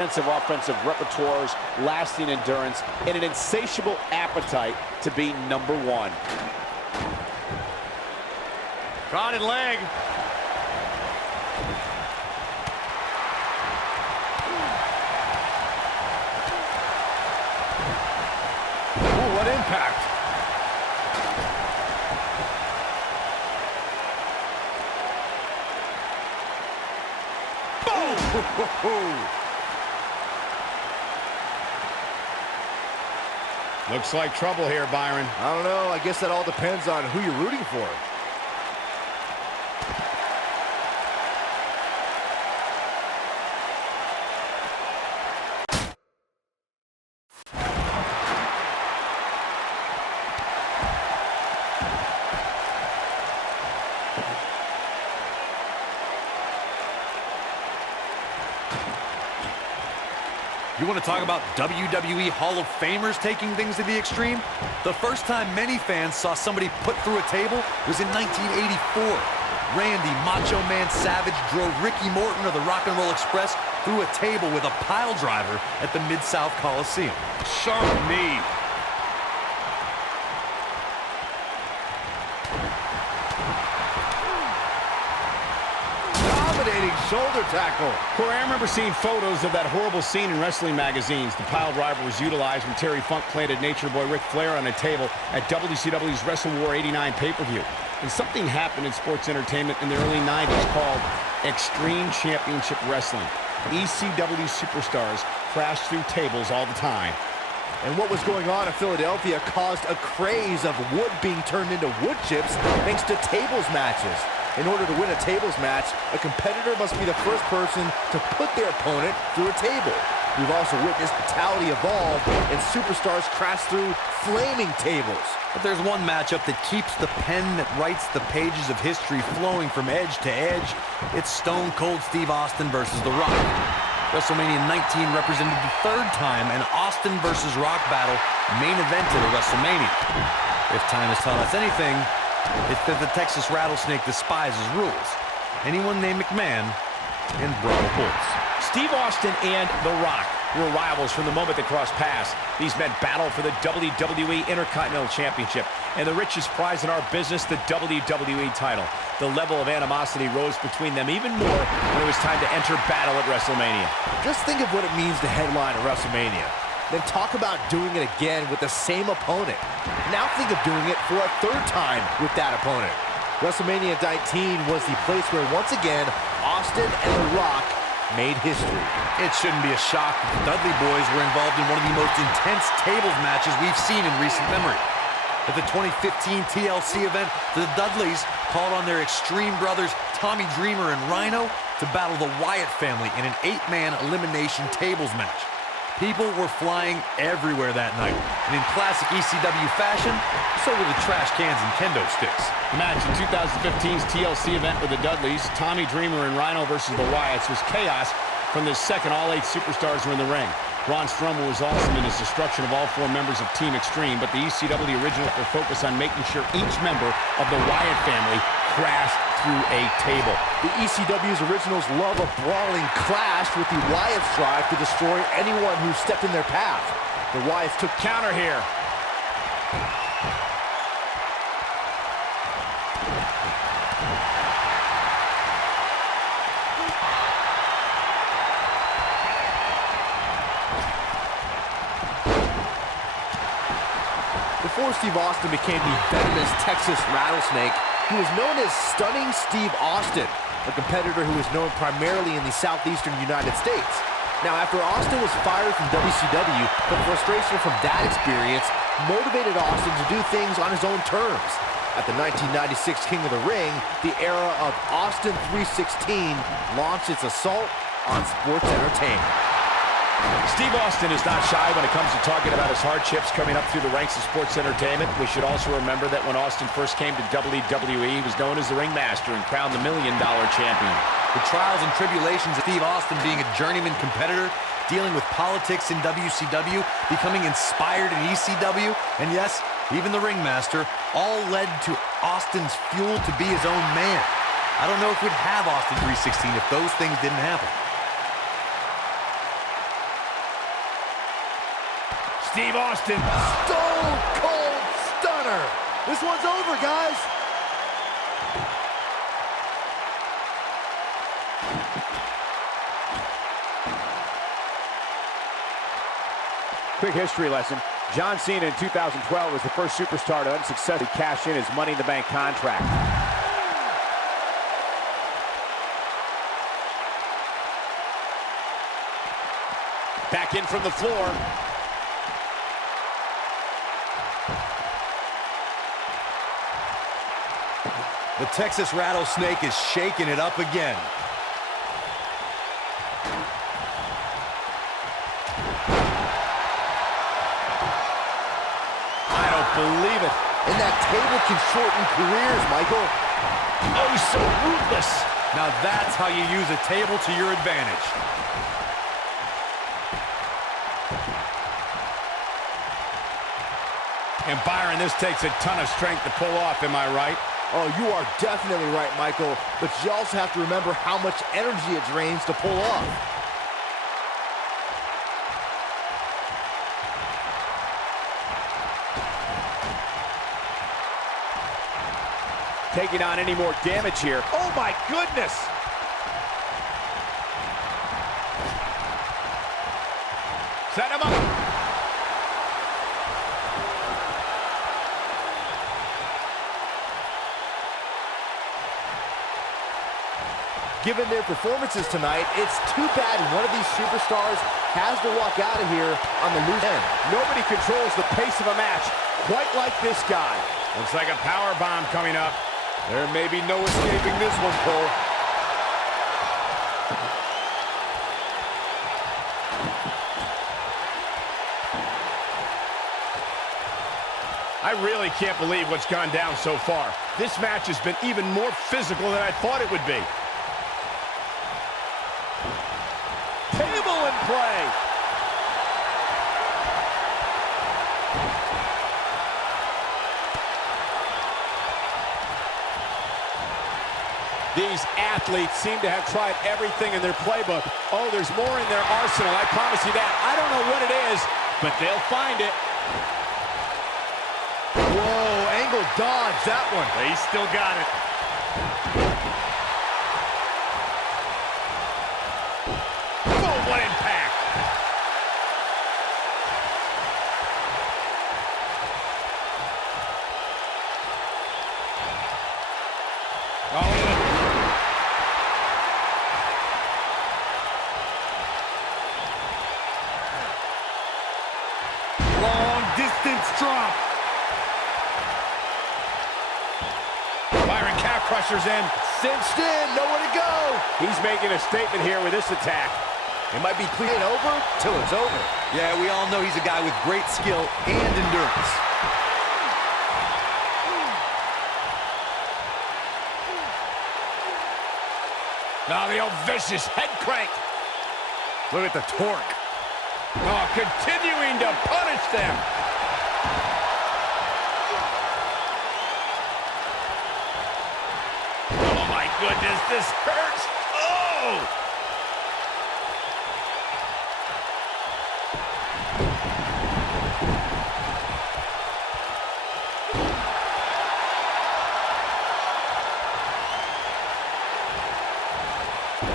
offensive repertoires, lasting endurance, and an insatiable appetite to be number one. Prodded leg. Ooh, what impact. Boom! Looks like trouble here, Byron. I don't know. I guess that all depends on who you're rooting for. You want to talk about WWE Hall of Famers taking things to the extreme? The first time many fans saw somebody put through a table was in 1984. Randy Macho Man Savage drove Ricky Morton of the Rock and Roll Express through a table with a pile driver at the Mid-South Coliseum. Sharp knee. Shoulder tackle. Corey, I remember seeing photos of that horrible scene in wrestling magazines. The pile driver was utilized when Terry Funk planted Nature Boy Ric Flair on a table at WCW's Wrestle War 89 pay-per-view. And something happened in sports entertainment in the early 90s called Extreme Championship Wrestling. ECW Superstars crashed through tables all the time. And what was going on in Philadelphia caused a craze of wood being turned into wood chips thanks to tables matches. In order to win a tables match, a competitor must be the first person to put their opponent through a table. We've also witnessed brutality evolve and superstars crash through flaming tables. But there's one matchup that keeps the pen that writes the pages of history flowing from edge to edge. It's Stone Cold Steve Austin versus The Rock. WrestleMania 19 represented the third time an Austin versus Rock battle main evented a WrestleMania. If time has taught us anything, it's that the Texas Rattlesnake despises rules. Anyone named McMahon and Brawl Bulls. Steve Austin and The Rock were rivals from the moment they crossed paths. These men battled for the WWE Intercontinental Championship and the richest prize in our business, the WWE title. The level of animosity rose between them even more when it was time to enter battle at WrestleMania. Just think of what it means to headline a WrestleMania. Then talk about doing it again with the same opponent. Now think of doing it for a third time with that opponent. WrestleMania 19 was the place where, once again, Austin and The Rock made history. It shouldn't be a shock that the Dudley Boys were involved in one of the most intense tables matches we've seen in recent memory. At the 2015 TLC event, the Dudleys called on their Extreme brothers Tommy Dreamer and Rhino to battle the Wyatt family in an 8-man elimination tables match. People were flying everywhere that night, and in classic ECW fashion, so were the trash cans and kendo sticks. The match in 2015's TLC event with the Dudleys, Tommy Dreamer and Rhino versus the Wyatts, was chaos from the second all 8 superstars were in the ring. Braun Strowman was awesome in his destruction of all 4 members of Team Extreme, but the ECW originals were focused on making sure each member of the Wyatt family crashed through a table. The ECW's originals love a brawling clash, with the Wyatts strive to destroy anyone who stepped in their path. The Wyatts took counter here. Before Steve Austin became the venomous Texas Rattlesnake, he was known as Stunning Steve Austin, a competitor who was known primarily in the southeastern United States. Now, after Austin was fired from WCW, the frustration from that experience motivated Austin to do things on his own terms. At the 1996 King of the Ring, the era of Austin 316 launched its assault on sports entertainment. Steve Austin is not shy when it comes to talking about his hardships coming up through the ranks of sports entertainment. We should also remember that when Austin first came to WWE, he was known as the Ringmaster and crowned the $1 Million champion. The trials and tribulations of Steve Austin being a journeyman competitor, dealing with politics in WCW, becoming inspired in ECW, and yes, even the Ringmaster, all led to Austin's fuel to be his own man. I don't know if we'd have Austin 316 if those things didn't happen. Steve Austin. Stone Cold Stunner. This one's over, guys. Quick history lesson. John Cena in 2012 was the first superstar to unsuccessfully cash in his Money in the Bank contract. Back in from the floor. The Texas Rattlesnake is shaking it up again. Believe it. And that table can shorten careers, Michael. Oh, so ruthless. Now that's how you use a table to your advantage. And Byron, this takes a ton of strength to pull off, am I right? Oh, you are definitely right, Michael. But you also have to remember how much energy it drains to pull off. Taking on any more damage here. Oh my goodness! Set him up. Given their performances tonight, it's too bad one of these superstars has to walk out of here on the loose end. Nobody controls the pace of a match quite like this guy. Looks like a power bomb coming up. There may be no escaping this one, Cole. I really can't believe what's gone down so far. This match has been even more physical than I thought it would be. Table in play. These athletes seem to have tried everything in their playbook. Oh, there's more in their arsenal, I promise you that. I don't know what it is, but they'll find it. Whoa, angle dodge, that one. He's still got it. Oh, what impact. Oh, distance drop. Byron calf crusher's in. Cinched in, nowhere to go. He's making a statement here with this attack. It might be clean over till it's over. Yeah, we all know he's a guy with great skill and endurance. Now the old vicious head crank. Look at the torque. Oh, continuing to punish them. Oh, my goodness, this hurts. Oh!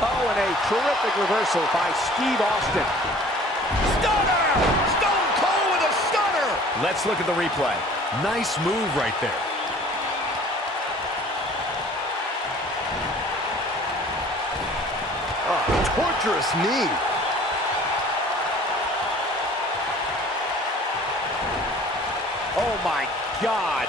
Oh, and a terrific reversal by Steve Austin. Stunner! Stone Cold with a stunner! Let's look at the replay. Nice move right there. Oh, torturous knee. Oh, my God.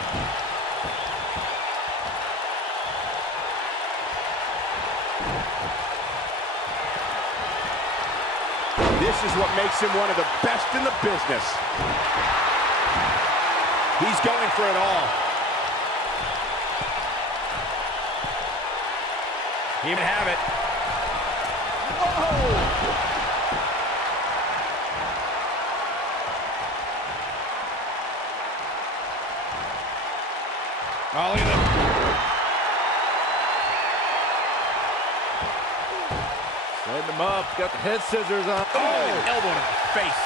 This is what makes him one of the best in the business. He's going for it all. He can have it. Whoa! Oh, look at that. Setting him up, got the head scissors on. Oh, elbow to the face.